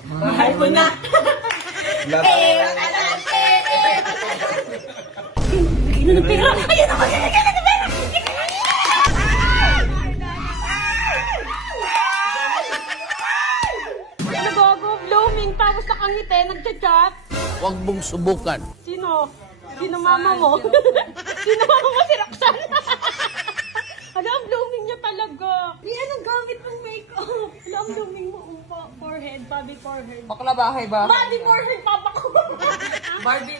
Mahal ko na. Bigyan na ng pera. Kaya na bigyan na ng pera. Nagago, blooming, tapos nakangiti, nagchat-chat. Huwag mong subukan. Sino? Sino mama mo? Sino mama mo? Si Roxanne? Ano ang blooming niya talaga? Di anong gamit mong makeup? Ano ang blooming mo? Forehead, body forehead. Bakla bahay ba? Body forehead, papa ko.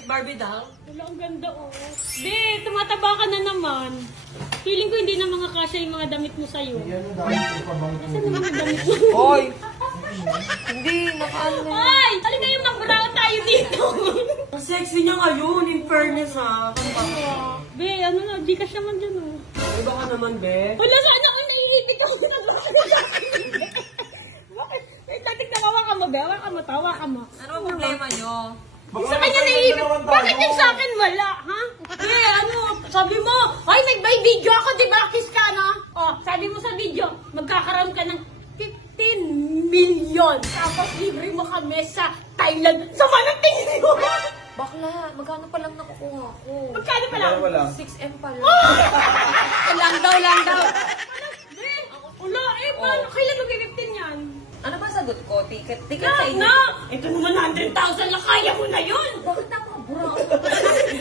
Barbie doll? Wala, ang ganda oh. Di, tumataba ka na naman. Feeling ko hindi na mga kasya yung mga damit mo sa'yo. Nasaan naman yung damit mo? Hoy! Hindi, nakaano. Ay! Halika yung mag-brown tayo dito. Ang sexy niya ngayon, in fairness ha. Be, ano na, di ka siya man dyan oh. Ay, baka naman, be. Wala, sana ako naiipit ako na bakit? Tatik na hawa ka mo, be. Hawa ka mo, tawa ka mo. Ano ang problema nyo? Sa kanya naiipit. Bakit yung sa akin wala, ha? Eh, ano, sabi mo, ay, nag-buy video ako, di ba? Kiss ka, no? Oh, sabi mo sa video, magkakaroon ka ng 15 million. Tapos libre mo kami sa Thailand. Sama ng tingin mo. Bakla, magkano pa lang nakukuha ko? Magkano pa lang? 6M pa lang. Lang daw. Wala, eh, paano? Kailan mag-15 yan? Ano ba sagot ko? Ticket Na, sa inyo? na! Ito naman 100,000 lang, kaya mo na yun! Bakit nakabura?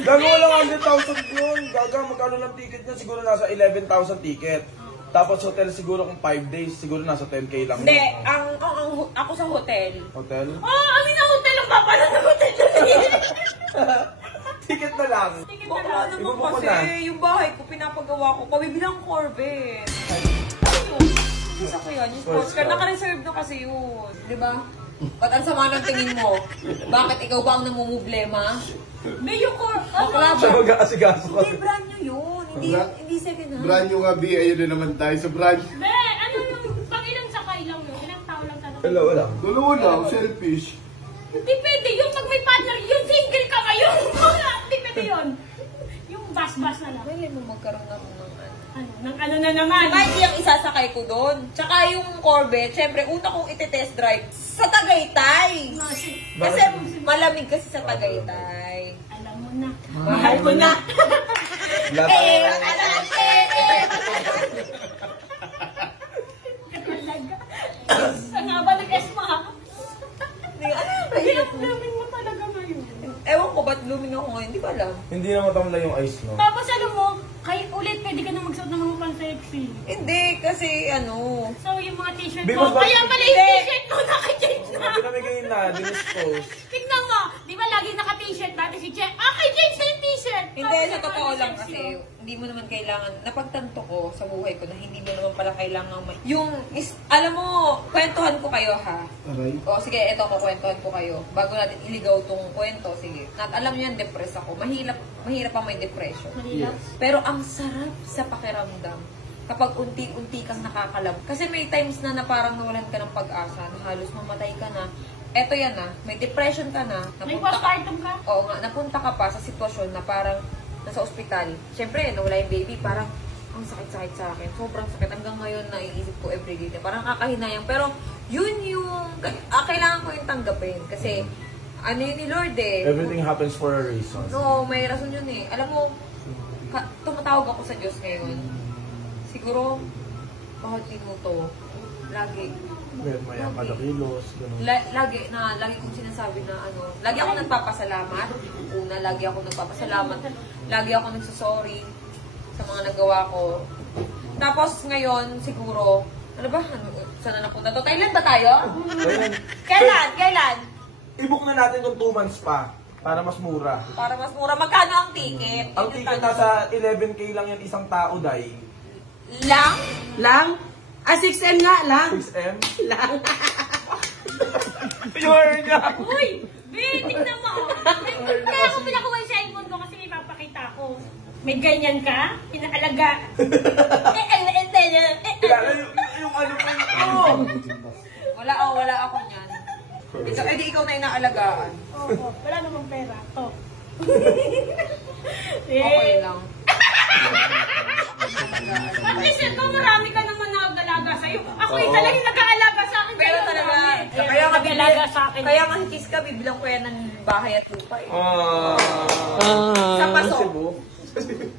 Gago lang 100,000 yun. Gaga, magkano lang ticket niya? Siguro nasa 11,000 ticket. Tapos hotel siguro kung 5 days, siguro nasa 10K lang. Hindi, ako sa hotel. Hotel? Oh, amin ang hotel ang papala ng hotel yun! Ticket na lang. Bakla naman Ibubo ko kasi, na. yung bahay ko, pinapagawa ko, pabibilang Corvette. Isa ko yun, yung sports car, naka-reserve na kasi yun. Di ba? Ba't ang sama ng tingin mo? Bakit ikaw ba ang namumblema? Mayo ko, Bakla Siya ba? mag-aasikaso Hindi, kasi. brand new yun. Hindi second hand. Brand new nga, B. Ayun na naman tayo sa brand. Be, ano yung, pang ilang sakay lang yun? Ilang tao lang tanong? Wala. Dalawa lang, selfish. Hindi pwede yun, pag may partner yun, single ka ngayon! Hindi pwede yun! Yung bus-bus na lang. Pwede mo magkaroon ng Ano, ng ano na naman? Kahit yung isasakay ko doon. Tsaka yung Corvette, syempre, una kong iti-test drive sa Tagaytay. Kasi malamig kasi sa Tagaytay. Alam mo na. Mahal ko na. Ang haba ng esma ha? Blooming mo talaga ngayon. Ewan ko ba't blooming ako ngayon, di ba alam? Hindi na matamla yung ice, no? Tapos alam mo, kahit ulit pwede ka na magsuot ng mga pan-sexy. Hindi, kasi ano... So yung mga t-shirt Because mo, kaya pala yung t-shirt mo naka-change na. Pinamigay na, dinispose. Tignan mo, di ba lagi naka-t-shirt dati si Che? Kay James na yung t-shirt. Hindi, sa totoo lang kasi, hindi mo naman kailangan, napagtanto ko sa buhay ko na hindi mo naman pala kailangan alam mo, kwentuhan ko kayo ha. Aray. O sige, eto ko, kwentuhan ko kayo. Bago natin iligaw tong kwento, sige. Alam niyo yan, depressed ako. Mahirap ang may depression. Manila. Pero ang sarap sa pakiramdam kapag unti-unti kang nakakalab. Kasi may times na parang nawalan ka ng pag-asa, na halos mamatay ka na. Eto yan na, may depression ka na. May postpartum ka? Oo nga, napunta ka pa sa sitwasyon na parang nasa ospital. Siyempre, nawala yung baby, parang ang sakit-sakit sa akin. Sobrang sakit. Hanggang ngayon, naiisip ko everyday na parang kakahinayang. Pero, yun yung, kailangan ko yung tanggapin. Kasi, ano yun ni Lord eh. Everything happens for a reason. No, may rason yun eh. Alam mo, tumatawag ako sa Diyos ngayon. Siguro, bawat minuto, lagi. Maya kada kilos, gano'n. Lagi kong sinasabi na ano, lagi ako nagpapasalamat. Una, lagi ako nagpapasalamat. Lagi ako nagsasorry sa mga nagawa ko. Tapos ngayon, siguro, ano ba? Saan na napunta to? Thailand ba tayo? Kailan? I-book na natin yung 2 months pa. Para mas mura. Para mas mura. Magkano ang ticket? Ang ticket nasa 11K lang yan isang tao, Day. Lang? 6M nga lang. 6M? Lang. You're nga. Uy! Be, tignan mo. Kaya ako pinakuha yung cellphone ko kasi ipapakita ko. May ganyan ka? Inaalaga. Yung ano mo. Wala ako niyan. Di ikaw na inaalagaan. Oo, wala namang pera. To. Okay lang. At least ito, marami ka naman nag-alaga sa'yo. Ako yung talagang nag-aalaga sa akin. Pero talaga, Kaya nga Talaga sa akin. Kaya nga si Chiska, bibilang ko yan ng bahay at lupa eh. Sa Sa Paso. Cebu.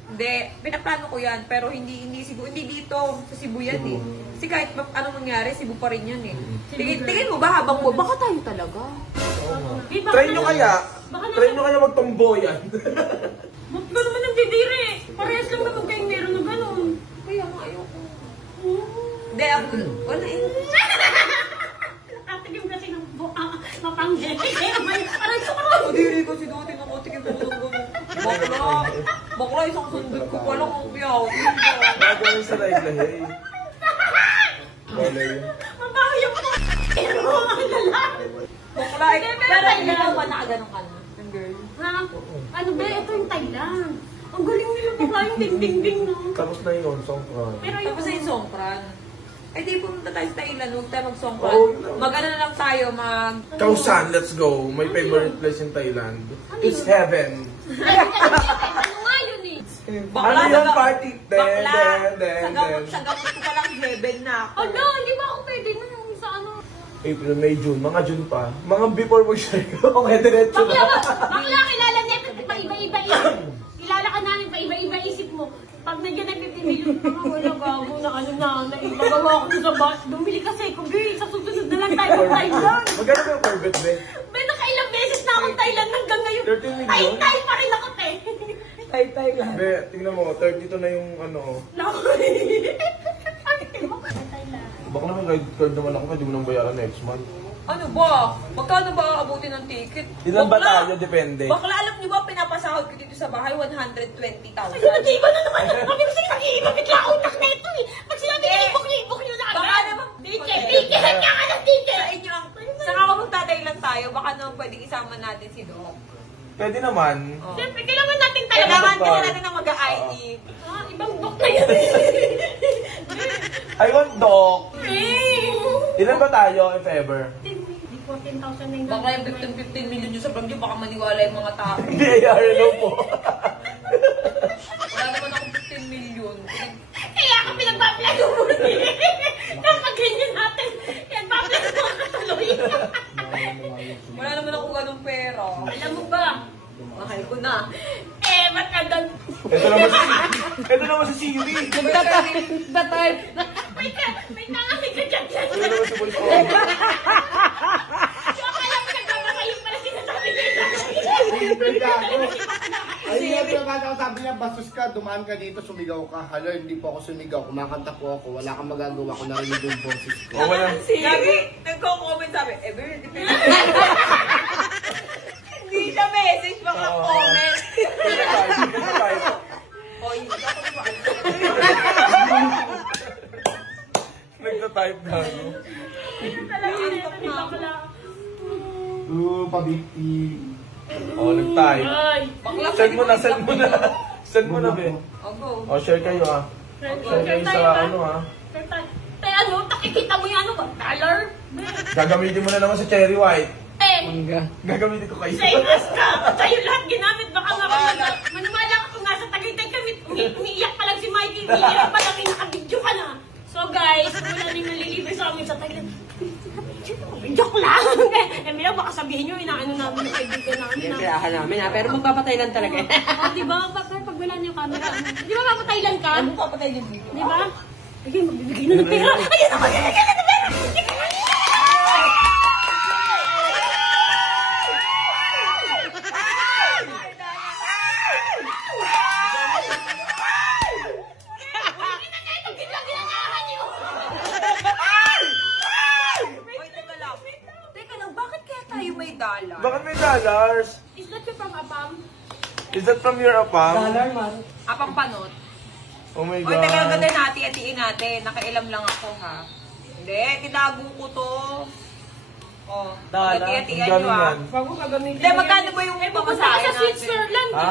Hindi, pinaplano ko yan, pero hindi Cebu, hindi dito, sa Cebu yan eh. Kasi kahit anong mangyari, Cebu pa rin yan eh. Tingin mo ba habang mo, baka tayo talaga. Try nyo kaya. Try nyo kaya magtomboyan. Ba't ba naman nagdidiri? Parehas lang naman kayong meron na gano'n. Kaya nga ayoko. Hindi, ako, wala eh. Nakatigim kasi ng mapangge. Aray ko ko! Diri ko si Doti ng kotik yung gano'n. Bakla, isang sundot ko pa lang ang piyaw. Gagawin sa lahi-lahi. Wala yun. Mabaho yung mga Bakla, pero hindi mo ba nakaganon ka na? Ang girl. Ha? Ano ba? Ito yung Thailand. Ang galing nila bakla yung ding-ding-ding, no? Tapos na yun, songkran. Pero yung... Tapos na yung songkran. Eh di pumunta tayo sa Thailand, huwag tayo mag-songkran. Oh, Mag-ano na lang tayo, Kausan, let's go. My favorite place in Thailand. It's heaven. Ano nga yun eh? Ano yung party? Bakla, sa gamot ko palang heaven na ako. Ano? Hindi ba ako pwede na yung sa ano? April, May, June. Mga June pa. Mga before mag-share ko. Okay, diretso Bakla na. ba? Bakla, kilala niya. Pa-iba-iba isip. Kilala ka namin, pa-iba-iba isip mo. Pag nandiyan ay 50 million, wala gago na ano na, ibagawa ko sa bus. Bumili kasi ko, girl, sa susunod na lang tayo ng Thailand. Magkano ba yung Corvette, be? May nakailang beses na akong Thailand hanggang ngayon. 13 million? Tay-tay pa rin ako, te. Tay-tay lang. Be, tingnan mo, 32 na yung ano. Naku. Baka naman credit card naman ako, pwede mo nang bayaran next month. Ano ba? Magkano ba aabutin ng ticket? Ilan ba Bakla, tayo? Depende. Bakla, alam niyo ba, pinapasahod ko dito sa bahay, 120,000. Hindi ba na naman? Kami kasi nag-iiba bigla ang utak na ito eh. Pag sinabi niya, ibok niyo na agad. Baka naman, Ticket ka ka ng ticket. Sa inyo ang, saan ako magtatay lang tayo, baka naman pwedeng isama natin si Doc. Pwede naman. Oh. Siyempre, kailangan natin talaga. Kailangan kasi natin na mag-IE. Ah, ibang book na yun. I want dog. Ilan ba tayo, if ever? 14,000 na yung Baka yung 15 million yung sa vlog niyo, baka maniwala yung mga tao. Hindi, hello po. Wala naman ako 15 million. Kaya ako pinagpaplano mo rin. Kapag ganyan natin, yan, paplano mo katuloy. Wala naman ako ganong pera. Alam mo ba? Mahal ko na. Eh, ba't ka doon? Ito naman si Siri. Tatay. May nangamig ka dyan. Ito naman si Boys Yung alam ka gama kayo pala sinasabi nila. Ay, yung sabi niya, bastos ka, dumaan ka dito, sumigaw ka. Hala, hindi po ako sumigaw, kumakanta po ako, wala kang magagawa ko, narinig yung boses ko. Oh, wala. Lagi, nagko-comment sabi, very depende. Hindi siya message, baka comment. O, hindi ako naman. Nagta-type na ako. Pabiti. Oh, nag-type. Ay, Bakla, Send mo na, send mo na. Send mo na, be. O, go. Oh, share kayo ah. Share kayo sa ano ah. Tay, ano, nakikita mo yung ano ba? Dollar? Gagamitin mo na naman sa Cherry White. Eh, Gagamitin ko kayo. sa Ingas ka! Sa'yo lahat ginamit. Baka nga maniwala ka kung nasa Tagaytay kami. Umiiyak pa lang si Mikey. Umiiyak pa lang, nakabidyo ka na. So guys, wala nang nalilibre sa amin sa Thailand. Joke lang! Eh, Mila, baka sabihin nyo, inaano namin yung kaibigan namin. Kailangan namin ha, pero magpapatay lang talaga. Di ba? Pag wala niyo yung camera, di ba mapatailan ka? Ano papatay yung video? Di ba? Ayun, magbibigay na ng pera. Ayun, magbibigay na ng pera. Teka lang, bakit kaya tayo may dollar? Bakit may dollars? Is that your from Apam? Is that from your apam? man. Apang panot. Oh my Uy, teka lang, God. ganda natin, hatiin natin. Nakailam lang ako, ha? Hindi, tinago ko to. Oh, Dollar? hati-hatian Ang nyo, galing ha? yan. Bago ka gamitin. Hindi, magkano ba yung Pupunta ka pamasahe sa natin? Switzerland. Ha?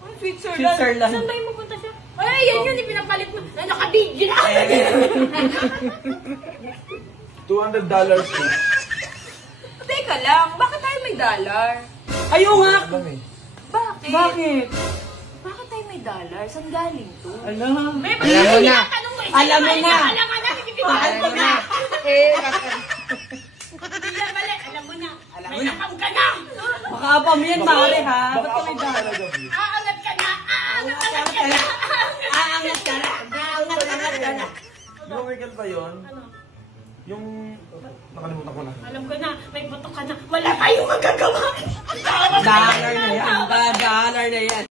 Oh, Switzerland. Switzerland. Saan tayo mapunta siya? Ay, yan yun, ipinapalit mo. Na nakabidyo na. $200 each. Teka lang, bakit tayo may dollar? Ayaw nga! Alam eh. Bakit? Bakit? Bakit tayo may dollar? Saan galing to? Alam. May Alam mo na. tinatanong mo, Alam mo na. Alam mo na. Alam mo na. Eh, Bila Baka apam yan, Mare, ha? Ba't Baka kami ako dahil? talaga, B. Aangat ka na! Aangat ka na! Aangat ka na! Aangat ka na! Di ba Michael pa yun? Ano? Yung... Nakalimutan ko na. Alam ko na, may putok ka na. Wala tayong magagawa. Dollar na yan. Dollar na yan.